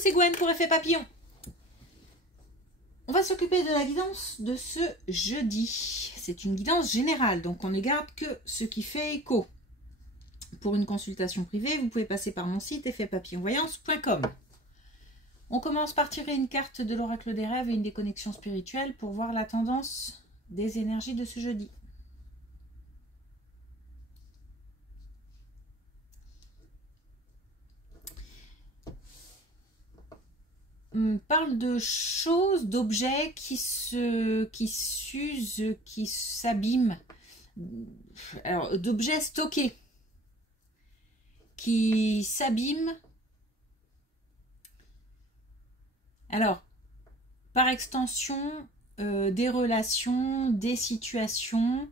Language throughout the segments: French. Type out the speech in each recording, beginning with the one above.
c'est Gwen pour Effet Papillon. On va s'occuper de la guidance de ce jeudi. C'est une guidance générale, donc on ne garde que ce qui fait écho. Pour une consultation privée, vous pouvez passer par mon site effetpapillonvoyance.com. On commence par tirer une carte de l'oracle des rêves et une des connexions spirituelles pour voir la tendance des énergies de ce jeudi. On parle de choses, d'objets qui s'usent, qui s'abîment. Alors, d'objets stockés qui s'abîment. Alors, par extension, des relations, des situations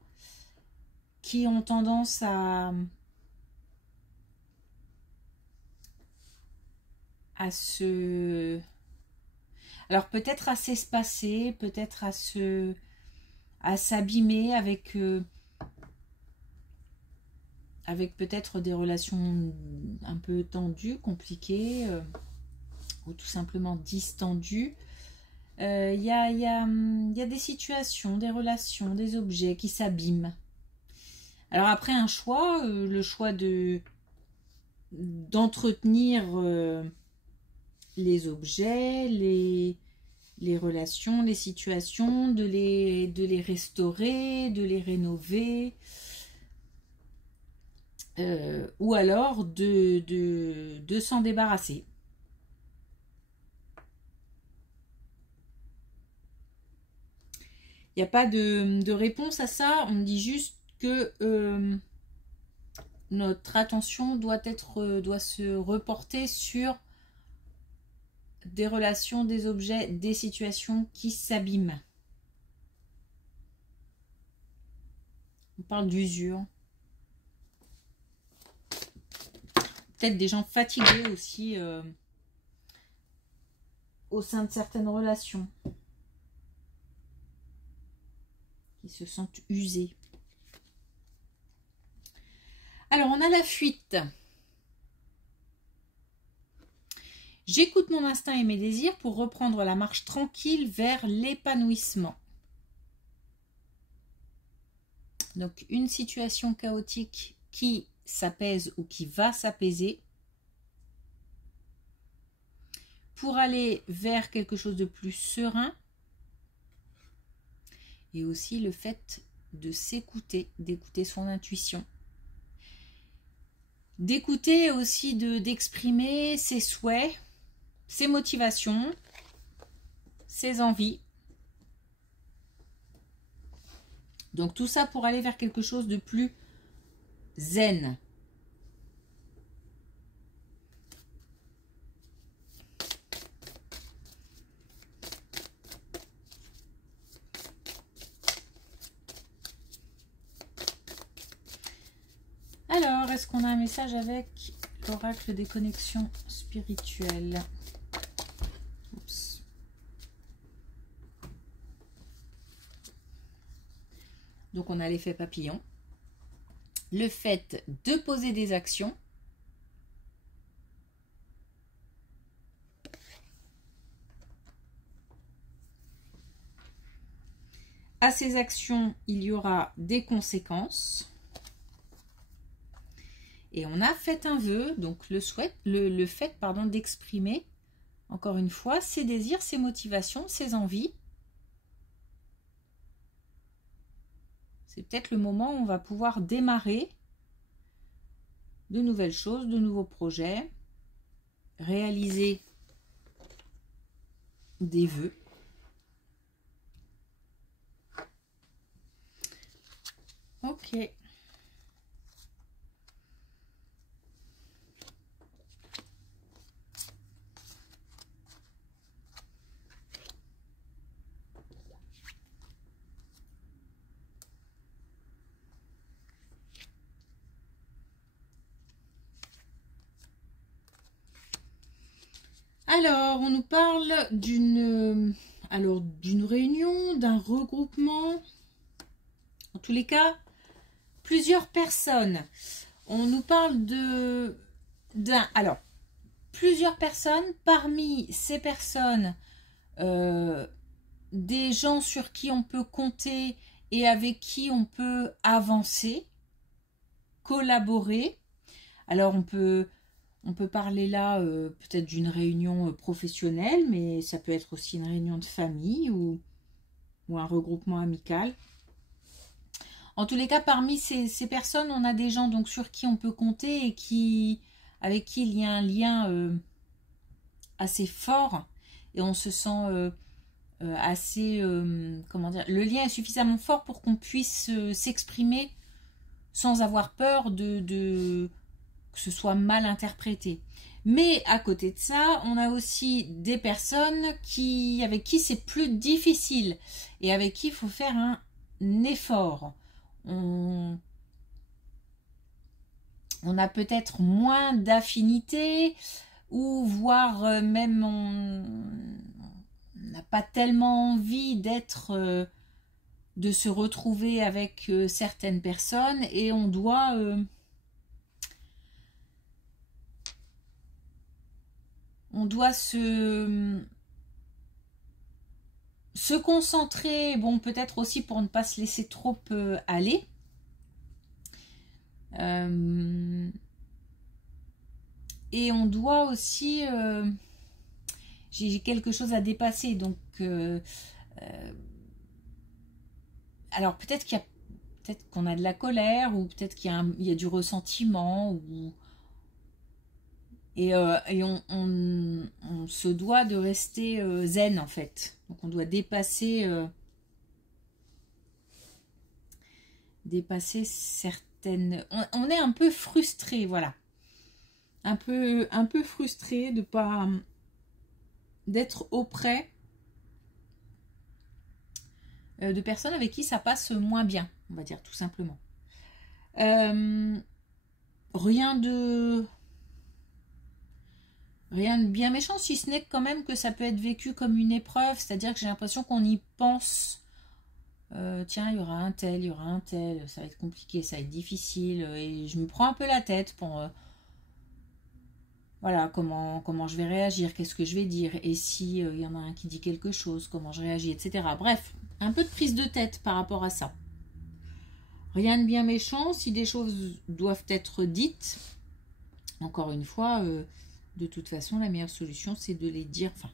qui ont tendance à se... Alors peut-être à s'espacer, peut-être à s'abîmer avec peut-être des relations un peu tendues, compliquées, ou tout simplement distendues. Il y a des situations, des relations, des objets qui s'abîment. Alors après un choix, le choix d'entretenir les objets, les relations, les situations, de les restaurer, de les rénover, ou alors de s'en débarrasser. Il n'y a pas de réponse à ça, on me dit juste que notre attention doit se reporter sur des relations, des objets, des situations qui s'abîment. On parle d'usure. Peut-être des gens fatigués aussi au sein de certaines relations. Qui se sentent usés. Alors, on a la fuite. J'écoute mon instinct et mes désirs pour reprendre la marche tranquille vers l'épanouissement. Donc, une situation chaotique qui s'apaise ou qui va s'apaiser pour aller vers quelque chose de plus serein. Et aussi le fait de s'écouter, d'écouter son intuition. D'écouter aussi, d'exprimer ses souhaits, ses motivations, ses envies. Donc tout ça pour aller vers quelque chose de plus zen. Alors, est-ce qu'on a un message avec l'oracle des connexions spirituelles? Oups. Donc, on a l'effet papillon. Le fait de poser des actions. À ces actions, il y aura des conséquences. Et on a fait un vœu, donc le fait d'exprimer, encore une fois, ses désirs, ses motivations, ses envies. C'est peut-être le moment où on va pouvoir démarrer de nouvelles choses, de nouveaux projets, réaliser des vœux. Ok. Alors, on nous parle d'une réunion, d'un regroupement, en tous les cas, plusieurs personnes. On nous parle plusieurs personnes. Parmi ces personnes, des gens sur qui on peut compter et avec qui on peut avancer, collaborer. Alors on peut parler là peut-être d'une réunion professionnelle, mais ça peut être aussi une réunion de famille ou un regroupement amical. En tous les cas, parmi ces personnes, on a des gens donc sur qui on peut compter et avec qui il y a un lien assez fort et on se sent assez, comment dire, le lien est suffisamment fort pour qu'on puisse s'exprimer sans avoir peur que ce soit mal interprété. Mais à côté de ça, on a aussi des personnes avec qui c'est plus difficile et avec qui il faut faire un effort. On a peut-être moins d'affinité ou voire même on n'a pas tellement envie de se retrouver avec certaines personnes et on doit se concentrer, bon, peut-être aussi pour ne pas se laisser trop aller. Et on doit aussi... j'ai quelque chose à dépasser, donc... alors peut-être qu'on a de la colère, ou peut-être qu'il y a du ressentiment, et on se doit de rester zen en fait. Donc on doit dépasser certaines... On est un peu frustré, voilà. Un peu frustré de pas... d'être auprès de personnes avec qui ça passe moins bien, on va dire tout simplement. Rien de bien méchant, si ce n'est quand même que ça peut être vécu comme une épreuve, c'est-à-dire que j'ai l'impression qu'on y pense. Tiens, il y aura un tel, ça va être compliqué, ça va être difficile, et je me prends un peu la tête pour... voilà, comment je vais réagir, qu'est-ce que je vais dire, et si il y en a un qui dit quelque chose, comment je réagis, etc. Bref, un peu de prise de tête par rapport à ça. Rien de bien méchant, si des choses doivent être dites, encore une fois, de toute façon, la meilleure solution, c'est de les dire, enfin,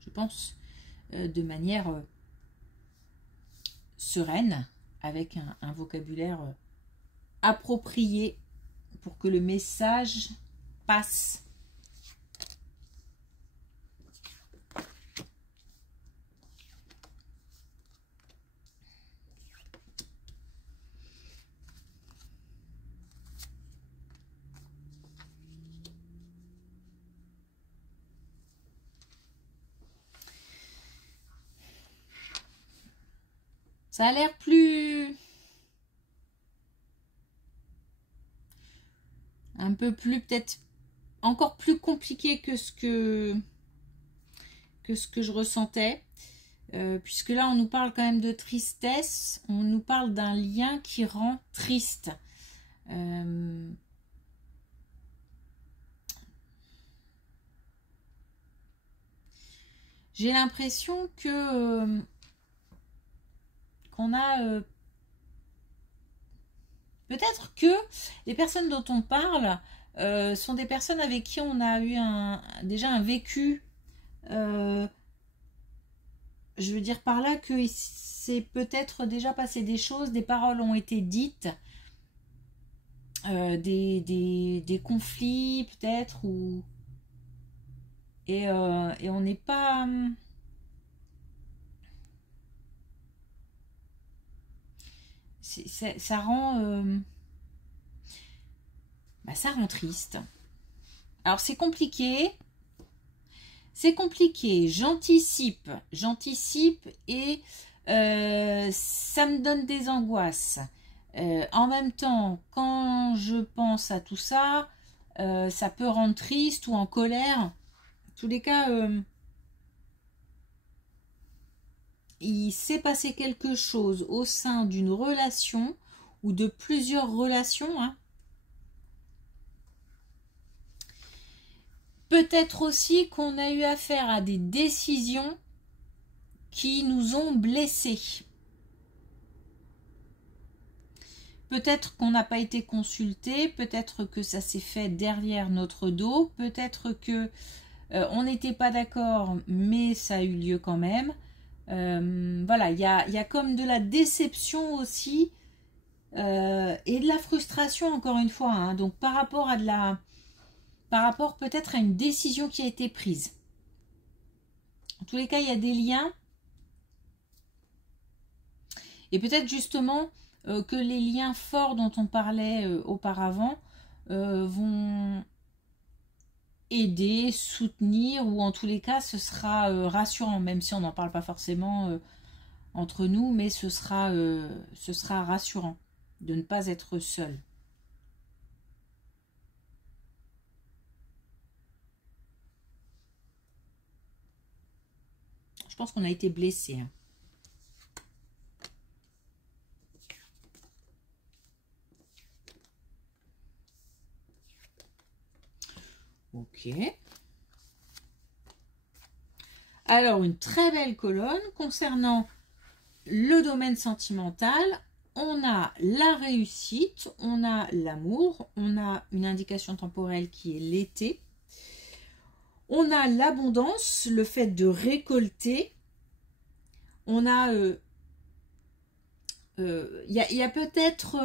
je pense, de manière sereine, avec un vocabulaire approprié pour que le message passe. Ça a l'air un peu plus, peut-être encore plus compliqué que ce que je ressentais. Puisque là, on nous parle quand même de tristesse. On nous parle d'un lien qui rend triste. J'ai l'impression que... qu'on a... peut-être que les personnes dont on parle sont des personnes avec qui on a eu déjà un vécu. Je veux dire par là que c'est peut-être déjà passé des choses, des paroles ont été dites, des conflits peut-être, et on n'est pas... ça rend ça rend triste. Alors c'est compliqué, j'anticipe et ça me donne des angoisses. En même temps, quand je pense à tout ça, ça peut rendre triste ou en colère. En tous les cas, il s'est passé quelque chose au sein d'une relation ou de plusieurs relations, hein. Peut-être aussi qu'on a eu affaire à des décisions qui nous ont blessés. Peut-être qu'on n'a pas été consulté, peut-être que ça s'est fait derrière notre dos, peut-être que on n'était pas d'accord, mais ça a eu lieu quand même. Voilà, il y a comme de la déception aussi et de la frustration encore une fois. Hein, donc par rapport peut-être à une décision qui a été prise. En tous les cas, il y a des liens. Et peut-être justement que les liens forts dont on parlait auparavant vont aider, soutenir, ou en tous les cas, ce sera rassurant, même si on n'en parle pas forcément entre nous, mais ce sera rassurant de ne pas être seul. Je pense qu'on a été blessé. Hein. Ok. Alors, une très belle colonne concernant le domaine sentimental. On a la réussite, on a l'amour, on a une indication temporelle qui est l'été. On a l'abondance, le fait de récolter. On a... y a peut-être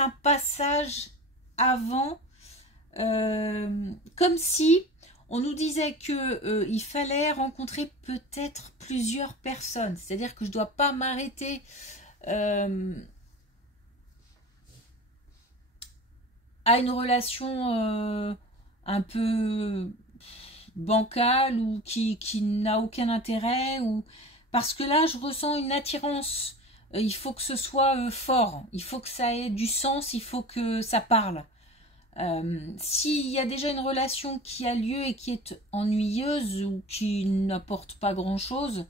un passage avant, comme si on nous disait que il fallait rencontrer peut-être plusieurs personnes. C'est-à-dire que je ne dois pas m'arrêter à une relation un peu bancale ou qui n'a aucun intérêt, ou parce que là je ressens une attirance. Il faut que ce soit fort, il faut que ça ait du sens, il faut que ça parle. S'il y a déjà une relation qui a lieu et qui est ennuyeuse ou qui n'apporte pas grand-chose,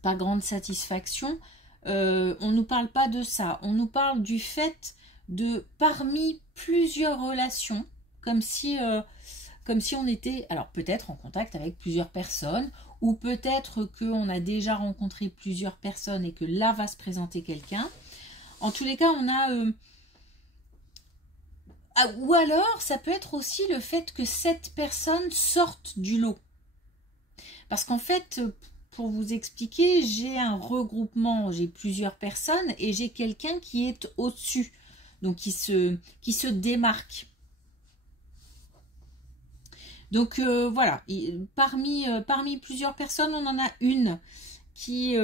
pas grande satisfaction, on ne nous parle pas de ça. On nous parle du fait de, parmi plusieurs relations, comme si on était, alors peut-être en contact avec plusieurs personnes, ou peut-être qu'on a déjà rencontré plusieurs personnes et que là va se présenter quelqu'un. En tous les cas, on a... ou alors, ça peut être aussi le fait que cette personne sorte du lot. Parce qu'en fait, pour vous expliquer, j'ai un regroupement, j'ai plusieurs personnes et j'ai quelqu'un qui est au-dessus, donc qui se démarque. Donc voilà, parmi plusieurs personnes, on en a une qui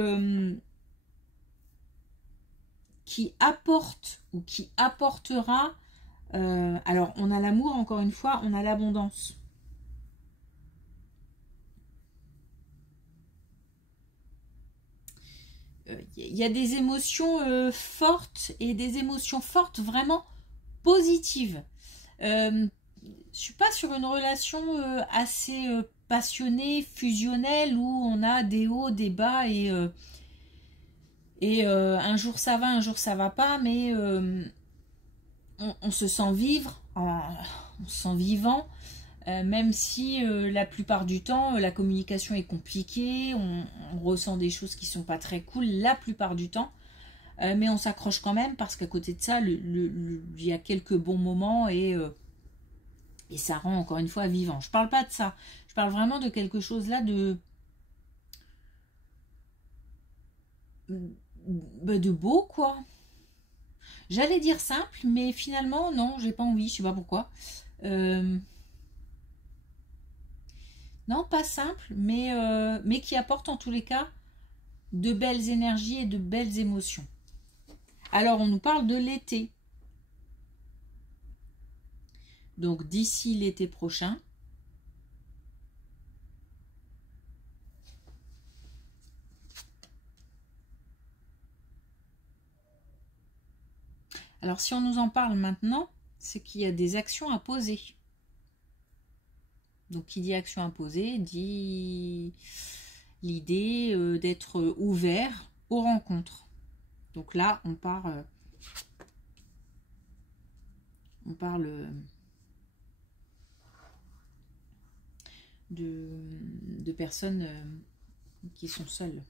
apporte ou qui apportera. Alors, on a l'amour, encore une fois, on a l'abondance. Il y a des émotions fortes et des émotions fortes vraiment positives. Je suis pas sur une relation assez passionnée, fusionnelle, où on a des hauts, des bas et un jour ça va, un jour ça va pas, mais on se sent vivre, on se sent vivant, même si la plupart du temps la communication est compliquée, on ressent des choses qui sont pas très cool la plupart du temps, mais on s'accroche quand même parce qu'à côté de ça, il y a quelques bons moments et ça rend encore une fois vivant. Je parle pas de ça, je parle vraiment de quelque chose là de beau, quoi. J'allais dire simple, mais finalement non, j'ai pas envie, je sais pas pourquoi. Non, pas simple, mais qui apporte en tous les cas de belles énergies et de belles émotions. Alors on nous parle de l'été. Donc d'ici l'été prochain. Alors si on nous en parle maintenant, c'est qu'il y a des actions à poser. Donc qui dit action à poser dit l'idée d'être ouvert aux rencontres. Donc là on parle de personnes qui sont seules.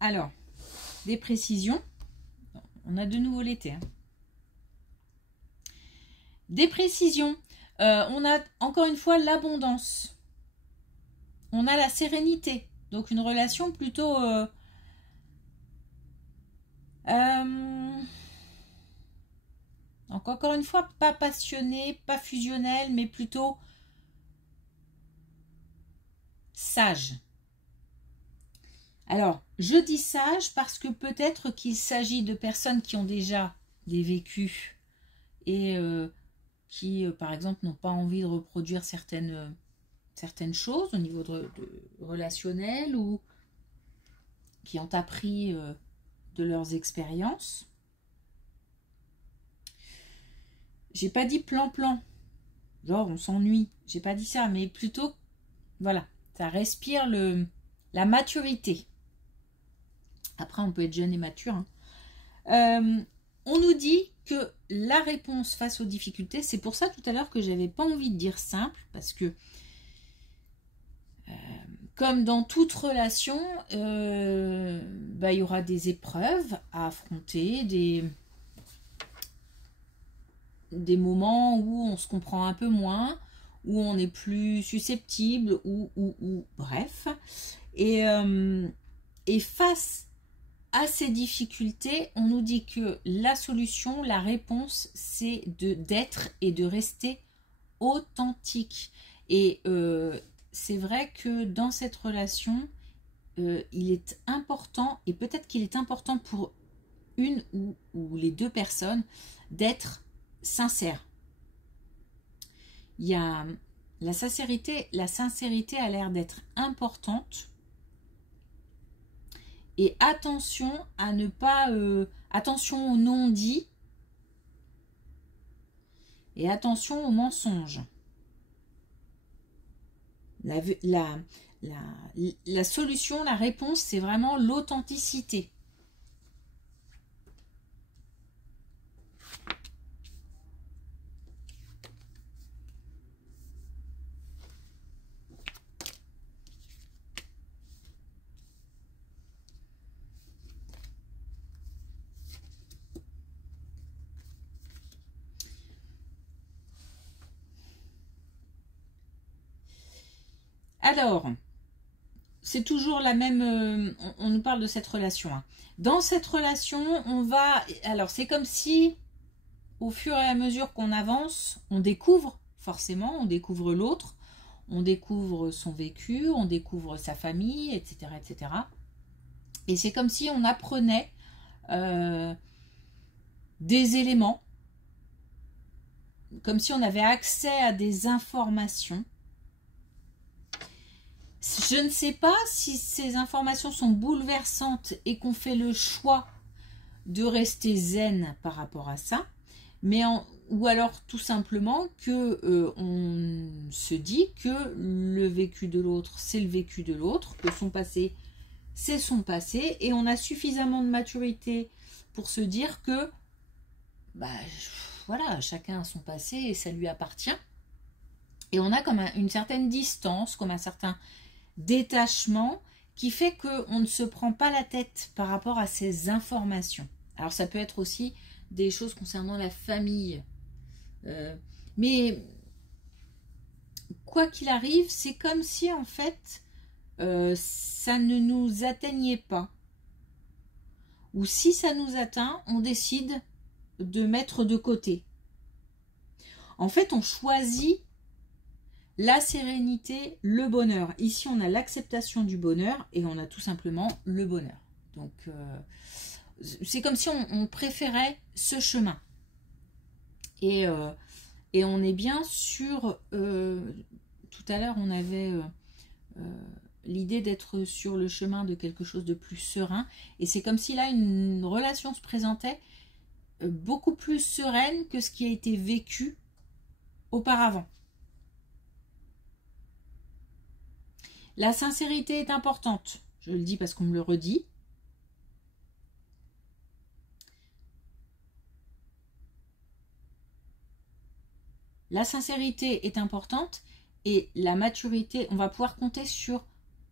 Alors, des précisions. On a de nouveau l'été. Hein. Des précisions. On a encore une fois l'abondance. On a la sérénité. Donc une relation plutôt... donc encore une fois, pas passionnée, pas fusionnelle, mais plutôt sage. Alors, je dis sage parce que peut-être qu'il s'agit de personnes qui ont déjà des vécus et qui, par exemple, n'ont pas envie de reproduire certaines choses au niveau de relationnel ou qui ont appris de leurs expériences. J'ai pas dit plan-plan, genre on s'ennuie, j'ai pas dit ça, mais plutôt, voilà, ça respire la maturité. Après, on peut être jeune et mature. Hein. On nous dit que la réponse face aux difficultés, c'est pour ça tout à l'heure que j'avais pas envie de dire simple, parce que comme dans toute relation, il y aura des épreuves à affronter, des moments où on se comprend un peu moins, où on est plus susceptible, ou bref. Et face à ces difficultés, on nous dit que la solution, la réponse, c'est d'être et de rester authentique. Et c'est vrai que dans cette relation, il est important, et peut-être qu'il est important pour une ou les deux personnes, d'être sincère. Il y a la sincérité a l'air d'être importante. Et attention à ne pas... attention aux non-dits. Et attention aux mensonges. La solution, la réponse, c'est vraiment l'authenticité. Alors, c'est toujours la même... on nous parle de cette relation. Hein. Dans cette relation, on va... Alors, c'est comme si, au fur et à mesure qu'on avance, on découvre, forcément, on découvre l'autre, on découvre son vécu, on découvre sa famille, etc. etc. Et c'est comme si on apprenait des éléments, comme si on avait accès à des informations. Je ne sais pas si ces informations sont bouleversantes et qu'on fait le choix de rester zen par rapport à ça, mais ou alors tout simplement que on se dit que le vécu de l'autre, c'est le vécu de l'autre, que son passé, c'est son passé, et on a suffisamment de maturité pour se dire que voilà, chacun a son passé et ça lui appartient. Et on a comme une certaine distance, comme un certain détachement qui fait qu'on ne se prend pas la tête par rapport à ces informations. Alors ça peut être aussi des choses concernant la famille. Mais quoi qu'il arrive, c'est comme si en fait ça ne nous atteignait pas. Ou si ça nous atteint, on décide de mettre de côté. En fait, on choisit la sérénité, le bonheur. Ici, on a l'acceptation du bonheur et on a tout simplement le bonheur. Donc, c'est comme si on préférait ce chemin. Et on est bien sur... tout à l'heure, on avait l'idée d'être sur le chemin de quelque chose de plus serein. Et c'est comme si là, une relation se présentait beaucoup plus sereine que ce qui a été vécu auparavant. La sincérité est importante. Je le dis parce qu'on me le redit. La sincérité est importante et la maturité, on va pouvoir compter sur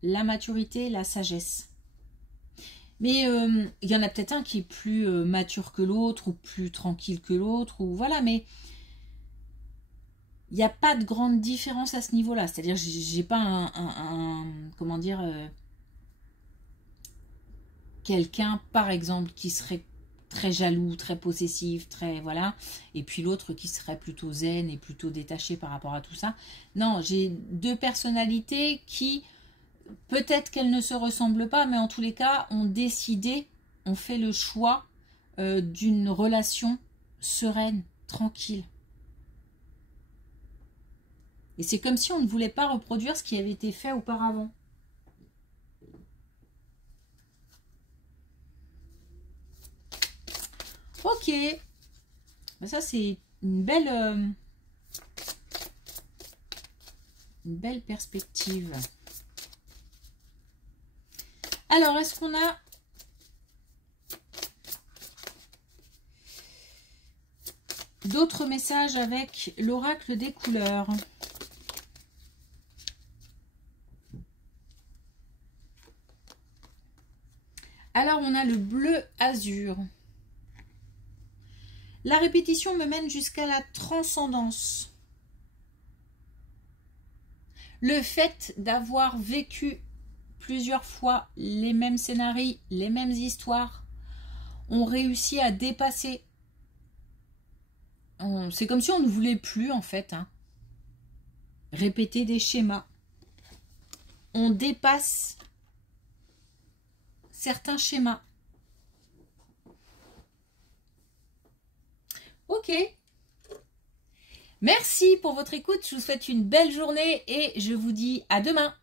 la maturité, la sagesse. Mais il y en a peut-être un qui est plus mature que l'autre ou plus tranquille que l'autre, ou voilà, mais il n'y a pas de grande différence à ce niveau-là. C'est-à-dire, j'ai pas comment dire, quelqu'un, par exemple, qui serait très jaloux, très possessif, très voilà, et puis l'autre qui serait plutôt zen et plutôt détaché par rapport à tout ça. Non, j'ai deux personnalités qui, peut-être qu'elles ne se ressemblent pas, mais en tous les cas, ont décidé, ont fait le choix d'une relation sereine, tranquille. Et c'est comme si on ne voulait pas reproduire ce qui avait été fait auparavant. Ok. Ça, c'est une belle perspective. Alors, est-ce qu'on a d'autres messages avec l'oracle des couleurs? Alors, on a le bleu azur. La répétition me mène jusqu'à la transcendance. Le fait d'avoir vécu plusieurs fois les mêmes scénarios, les mêmes histoires, on réussit à dépasser. C'est comme si on ne voulait plus, en fait, répéter des schémas. On dépasse certains schémas. Ok. Merci pour votre écoute. Je vous souhaite une belle journée et je vous dis à demain.